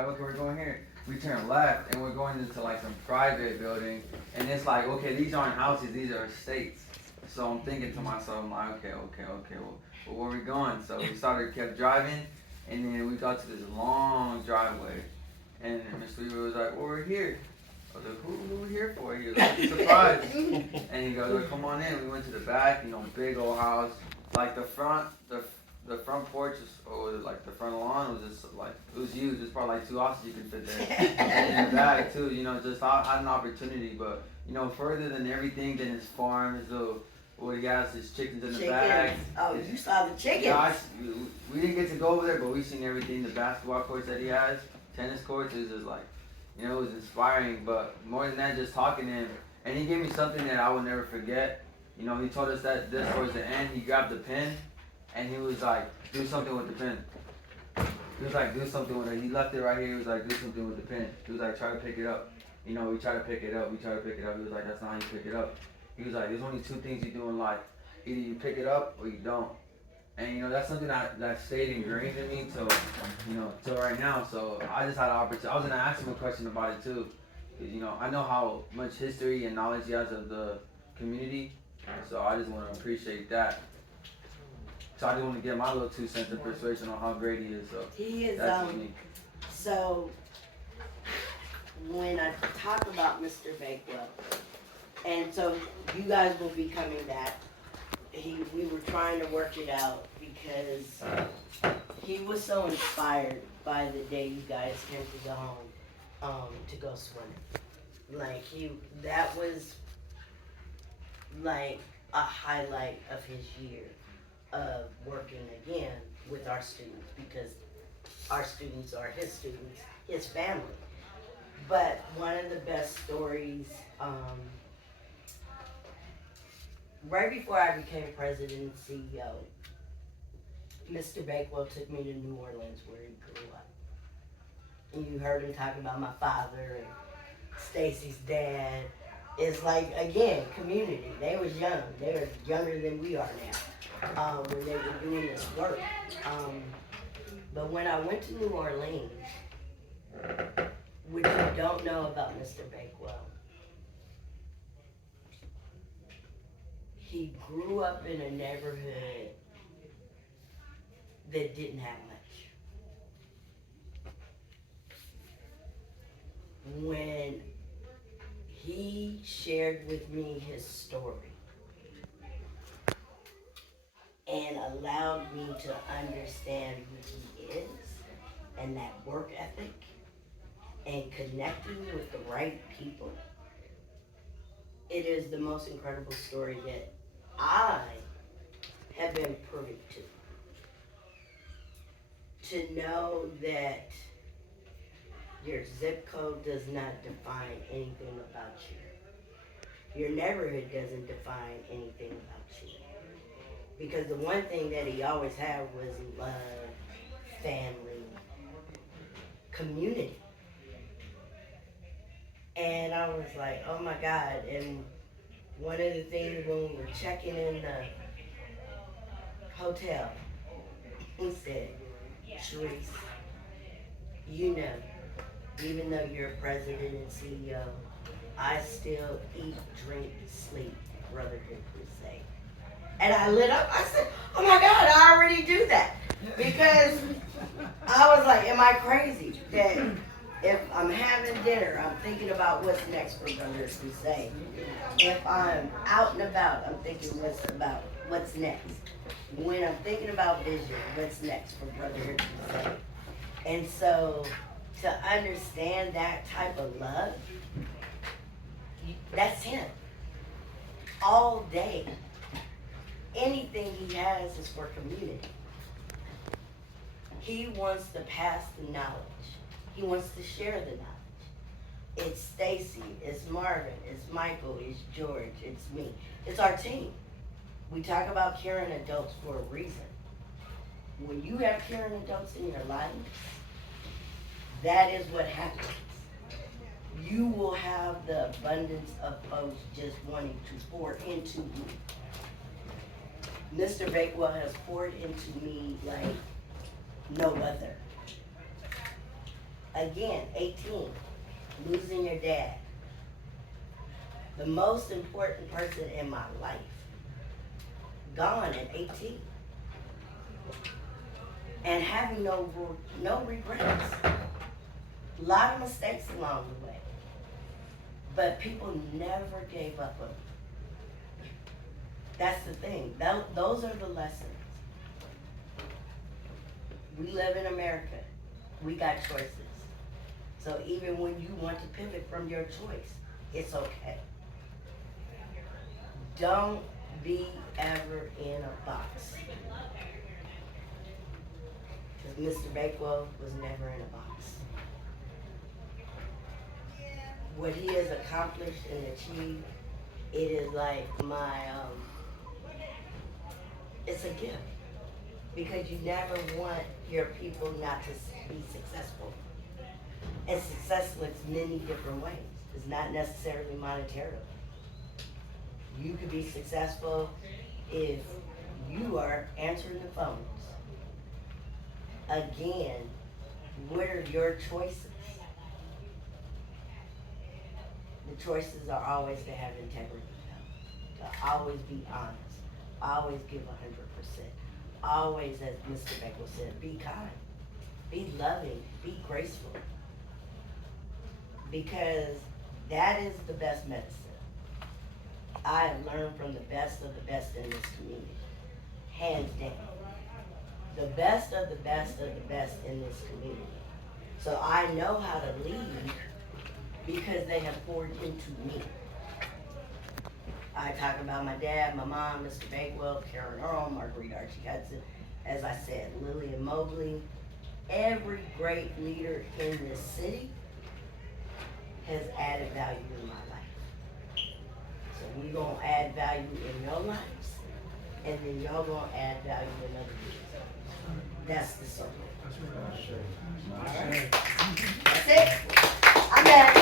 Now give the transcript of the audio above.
like, okay, we're going here. We turn left and we're going into like some private building, and it's like, okay, these aren't houses, these are estates. So I'm thinking to myself, I'm like, well, where are we going? So we kept driving, and then we got to this long driveway, and Mr. Weaver was like, well, we're here. I was like, who are we here for? He was like, surprise. And he goes, come on in. We went to the back, big old house. Like the front porch, or like the front lawn was just like, it was huge. There's probably like 2 houses you could fit there. And in the back too, just I had an opportunity. But, further than everything, than his farm, his little, what he has, his chickens in the back. Oh, you saw the chickens. Yeah, we didn't get to go over there, but we seen everything, the basketball courts that he has, tennis courts. It was just like, it was inspiring. But more than that, just talking to him, and he gave me something that I will never forget. He told us that this towards the end, he grabbed the pen, and he was like, do something with the pen. He was like, do something with it. He left it right here. He was like, do something with the pen. He was like, try to pick it up. We try to pick it up. He was like, that's not how you pick it up. He was like, there's only 2 things you do in life. Either you pick it up or you don't. And that's something that stayed ingrained in me till right now. So I just had an opportunity. I was gonna ask him a question about it too. Cause I know how much history and knowledge he has of the community. So I just want to appreciate that. So I just want to get my little 2 cents of persuasion on how great he is. So he is. That's unique. So when I talk about Mr. Bakewell, and so you guys will be coming back. We were trying to work it out because he was so inspired by the day you guys came to go home to go swimming. Like that was like a highlight of his year of working again with our students, because our students are his students, his family. But one of the best stories, right before I became president and CEO, Mr. Bakewell took me to New Orleans where he grew up. And you heard him talk about my father and Stacy's dad. It's like, again, community. They was young. They were younger than we are now when they were doing this work. But when I went to New Orleans, which you don't know about Mr. Bakewell, he grew up in a neighborhood that didn't have much. When he shared with me his story and allowed me to understand who he is and that work ethic and connecting with the right people, it is the most incredible story that I have been privy to. To know that your zip code does not define anything about you. Your neighborhood doesn't define anything about you. Because the one thing that he always had was love, family, community. And I was like, oh my God. And one of the things when we were checking in the hotel, he said, Sharice, even though you're president and CEO, I still eat, drink, sleep, Brotherhood Crusade. And I lit up. I said, oh my God, I already do that. Because I was like, am I crazy? That if I'm having dinner, I'm thinking about what's next for Brotherhood Crusade. If I'm out and about, I'm thinking what's next. When I'm thinking about vision, what's next for Brotherhood Crusade? And so to understand that type of love, that's him. All day. Anything he has is for community. He wants to pass the knowledge. He wants to share the knowledge. It's Stacy, it's Marvin, it's Michael, it's George, it's me. It's our team. We talk about caring adults for a reason. When you have caring adults in your life, that is what happens. You will have the abundance of folks just wanting to pour into you. Mr. Bakewell has poured into me like no other. Again, 18, losing your dad. The most important person in my life. Gone at 18. And having no regrets. A lot of mistakes along the way. But people never gave up on me. That's the thing. Those are the lessons. We live in America. We got choices. So even when you want to pivot from your choice, it's okay. Don't be ever in a box. Because Mr. Bakewell was never in a box. What he has accomplished and achieved, it is like it's a gift. Because you never want your people not to be successful. And success looks many different ways. It's not necessarily monetarily. You could be successful if you are answering the phones. Again, what are your choices? The choices are always to have integrity, to always be honest, always give 100%. Always, as Mr. Beckle said, be kind, be loving, be graceful. Because that is the best medicine. I have learned from the best of the best in this community, hands down. The best of the best of the best in this community. So I know how to lead because they have poured into me. I talk about my dad, my mom, Mr. Bakewell, Karen Earl, Marguerite Archie Hudson, as I said, Lillian Mobley. Every great leader in this city has added value in my life. So we're going to add value in your lives, and then y'all going to add value in other people's. That's the circle. All right. That's it. I'm done.